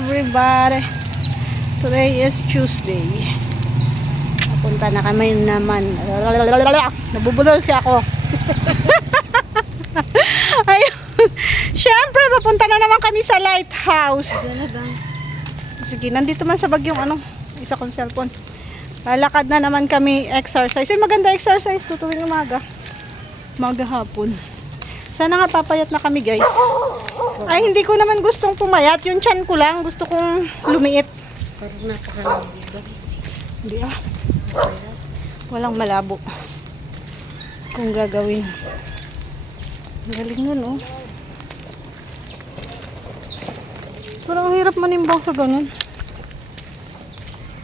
everybody. Today is Tuesday. Papunta na kami naman. Nabubulol siya ako. Ayun. Siyempre, papunta na naman kami sa lighthouse. Sige, nandito man sa bagyong isa kong cellphone. Lalakad na naman kami, exercise. Ay, maganda exercise tutuwing umaga. Umaga hapon. Sana nga papayat na kami, guys. Ay, hindi ko naman gustong pumayat. Yung tiyan ko lang, gusto kong lumiit. Parang napakalabo. Hindi walang malabo. Kung gagawin. Galing nun, oh. Parang ang hirap manimbang sa ganun.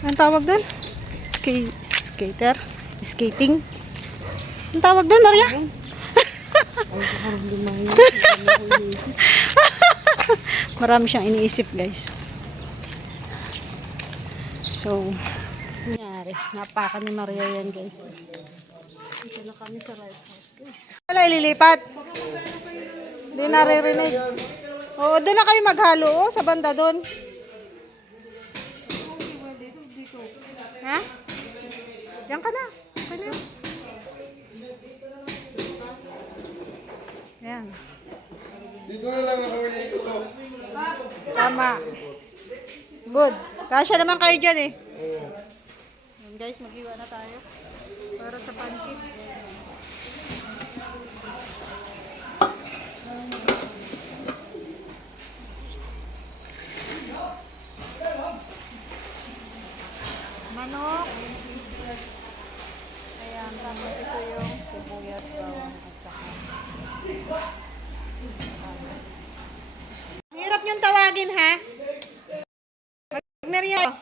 Anong tawag doon? Skater? Skating? Anong tawag doon, Maria? Marami siyang iniisip, guys. So, nangyari. Napaka ni Maria yan, guys. Dito na kami sa lighthouse, guys. Wala ililipat. Hindi naririnig. Oo, doon na kayo maghalo, oh, sa banda doon. Ha? Diyan ka na. Okay na. Ayan. Dito na lang ako ikot ko. Tama. Good. Kasya naman kayo dyan eh. Ayan, guys, mag-iwa na tayo. Para sa pancake. Manok. Ayan, tapos ito yung sibuyas, bawang at saka ang hirap niyong tawagin, ha? Magmerya.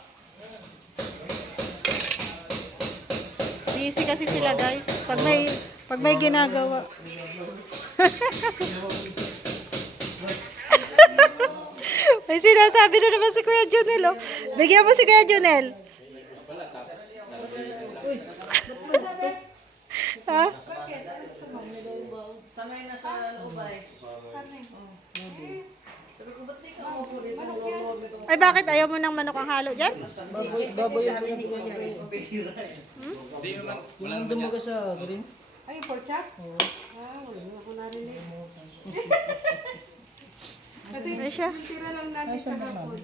Busy kasi sila, guys. Pag may ginagawa. May sinasabi na naman si Kuya Junel, oh. Bigyan mo si Kuya Junel. Ha? Sanay na sa ubay. Ay, bakit ayaw mo ng manok ang halo dyan? Baboy yung Wala naman dumaga sa green. Ay, yung pork chop? Oo. Wala na ako narinig. Kasi Ay, siya. yung tira lang namin kahapon.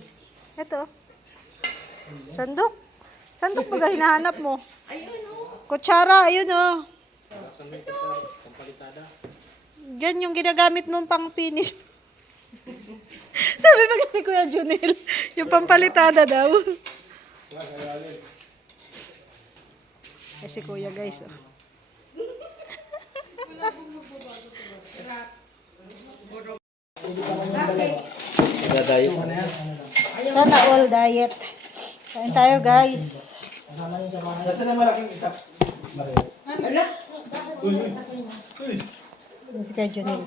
Ito. Sandok. Sandok ba hinahanap mo? Ayun, oh. Kutsara, ayun, oh. Diyan yung ginagamit mong pang finish. Sabi ba ni Kuya Junel, yung pampalitada daw. Eh si Kuya, guys, oh. Nagadayo mo na yan. Sana all diet. Kain tayo, guys. Nasaan na malaking isap? Ala? Yung si Kuya Junel.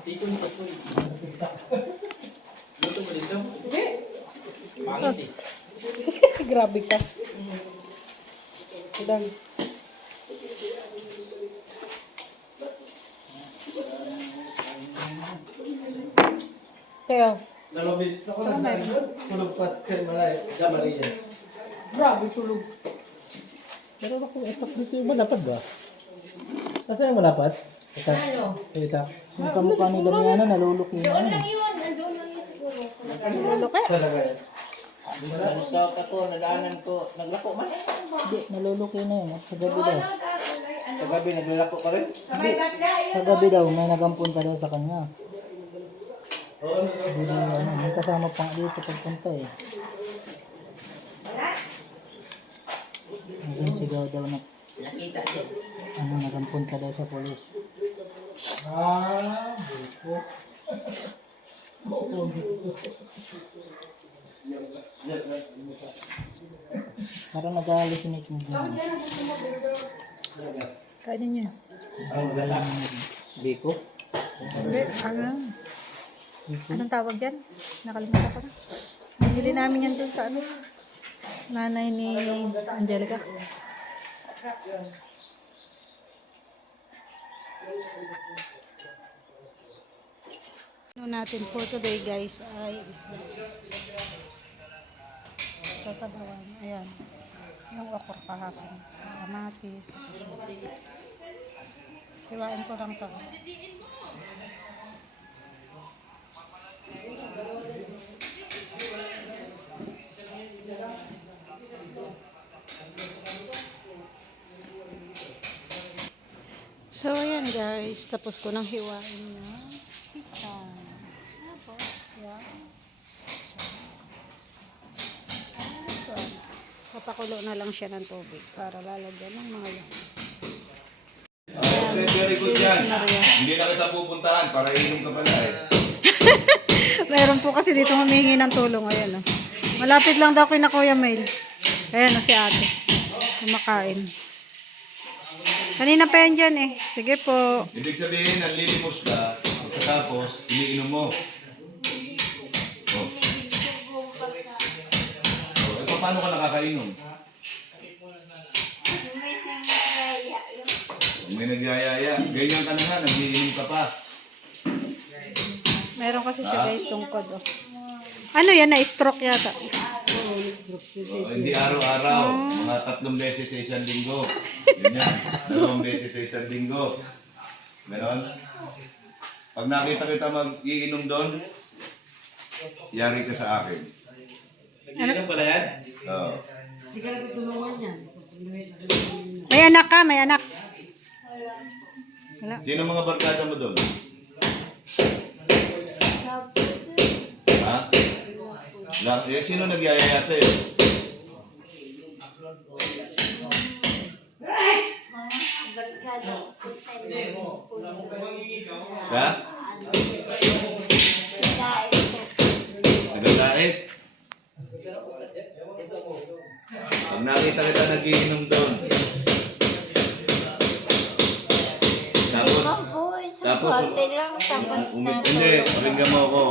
Luto mo dito? Pangit eh. Grabe ka. Udang. Teo. Nalobis ako na. Tulog pas kay Malay. Maria. Grabe tulog. Pero ako, etok dito yung malapad ba? Kasi yung malapad? Ito. Ano? Ito. Yung kamukha ni Damiana, naluluki na. Doon lang yun. Nandun lang yun siguro. Naluluki? Talaga yan. Scout ako, nadaanan ko, naglako man. Hindi, naluluki na yun. At sa gabi daw. Sa gabi, naglalako ka rin. Sa gabi daw, may nagampun ka daw sa kanya. Oo, Hindi daw, may kasama pang dito pagpunta eh. Nagsigaw daw na, Nakita din. nagampun ka daw sa polis. Ah, buko. Parang nag-hallucinate mo. Kainin niya. Biko? Hindi, anong tawag yan? Nakalimutan ko na. Nabili namin yan dun sa nanay ni Angelica. Ano natin for today, guys, ay isda. sasabawan. Ayan. Yung okra kahapon. Kamatis. Hiwain ko lang to. So, ayan guys. Tapos ko nang hiwain na pitan. Tapos, yan. Ito. Papakulo na lang siya ng tubig para lalagyan ng mga yan. Very good yan. Maria. Hindi na kita pupuntahan para inom ka pala eh. Meron po kasi dito humihingi ng tulong. Ayan, oh. Malapit lang daw kina Kuya Mail. Ayan, si ate. Kumakain. Kanina pa yan dyan eh. Sige po. Ibig sabihin, nanlilimos ka, tapos iniinom mo. Oh. Eh, paano ka nakakainom? May nagyayaya. Ganyan ka na nga, nagiinom ka pa. Meron kasi siya guys tungkod. Oh. Ano yan? Na-stroke yata. Oh, hindi araw-araw. Mga 3 beses sa isang linggo. Ganyan. 2 beses sa isang linggo. Ganon. Pag nakita kita mag-iinom doon, yari ka sa akin. Nag-iinom pala yan? Oo. Hindi ka nagtulungan yan. May anak ka? May anak? Wala. Sino mga barkada mo doon? Ha? Sino nagyayaya sa'yo? Sa? Nagdait? Pag nakita kita nagiinom doon. Tapos, hindi, paringgan mo ako.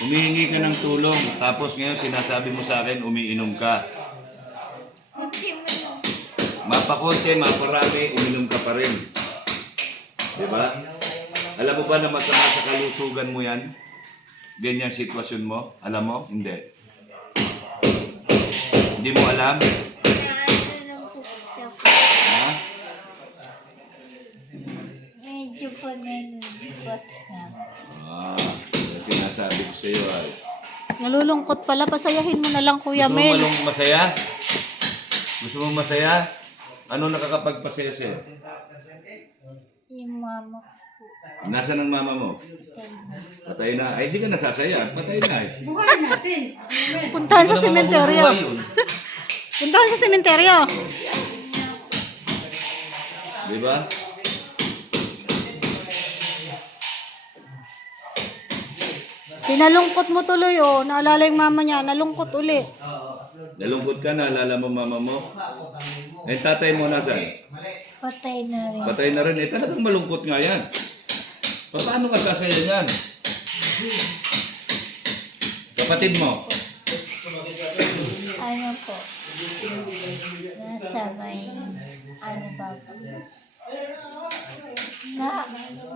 Humihingi ka ng tulong, tapos ngayon sinasabi mo sa akin, umiinom ka. Mapakonti, maparami, uminom ka pa rin. Diba? Alam mo ba na masama sa kalusugan mo yan? Ganyan sitwasyon mo? Alam mo? Hindi. Hindi mo alam? Ha? Medyo pa nalulungkot na. Sinasabi ko sa iyo ay. Nalulungkot pala. Pasayahin mo na lang Kuya Gusto mo Mel. masaya? Gusto mo masaya? Ano nakakapagpasaya sa'yo? Yung mama ko. Nasaan ang mama mo? Patay na. Ay, di ka nasasaya. Patay na eh. Buhay natin. Puntahan sa Hindi ka naman sementeryo. mabubuhay yun. Puntahan sa sementeryo. Diba? Pinalungkot mo tuloy oh. Naalala yung mama niya. Nalungkot uli. Nalungkot ka na. Alala mo mama mo? Eh, tatay mo nasaan? Patay na rin. Patay na rin. Eh, talagang malungkot nga yan. Paano ka sasaya yan? Kapatid mo? Ano po? Nasa may... Ano ba po?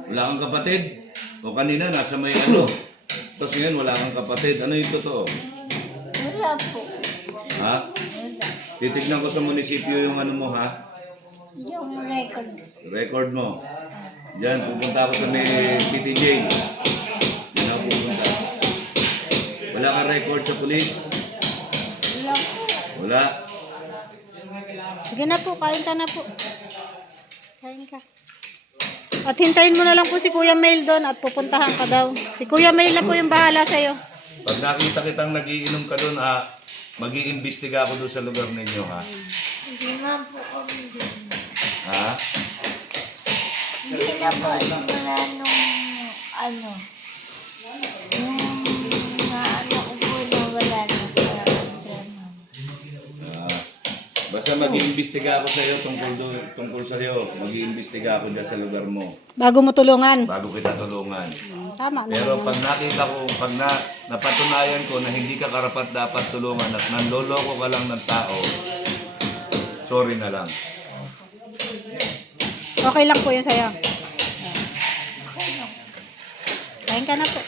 Wala kang kapatid? O kanina, nasa may ano? Tapos ngayon, wala kang kapatid. Ano yung totoo? Wala po. Ha? Wala. Titignan ko sa munisipyo yung ano mo, ha? Yung record. Record mo. Diyan, pupunta ako sa may city jail. Diyan ako pupunta. Wala kang record sa police? Wala po. Wala. Sige na po. Kain ka na po. Kain ka. At hintayin mo na lang po si Kuya Mail doon at pupuntahan ka daw. Si Kuya Mail na po yung bahala sa'yo. Pag nakita kitang nagiinom ka doon, mag-iimbestiga ako doon sa lugar ninyo, ha? Hindi na po kami din. Ha? Hindi na po simula nung ano. Yung ano ko po na wala na parang sila mama. Basta mag-iimbestiga ako sa iyo tungkol sa iyo. Mag-iimbestiga ako diyan sa lugar mo Bago mo tulungan. bago kita tulungan. Tama na. Pero pag nakita ko, napatunayan ko na hindi ka karapat dapat tulungan at nanloloko ka lang ng tao, sorry na lang. Okay lang po yun sa'yo. Kain ka na po.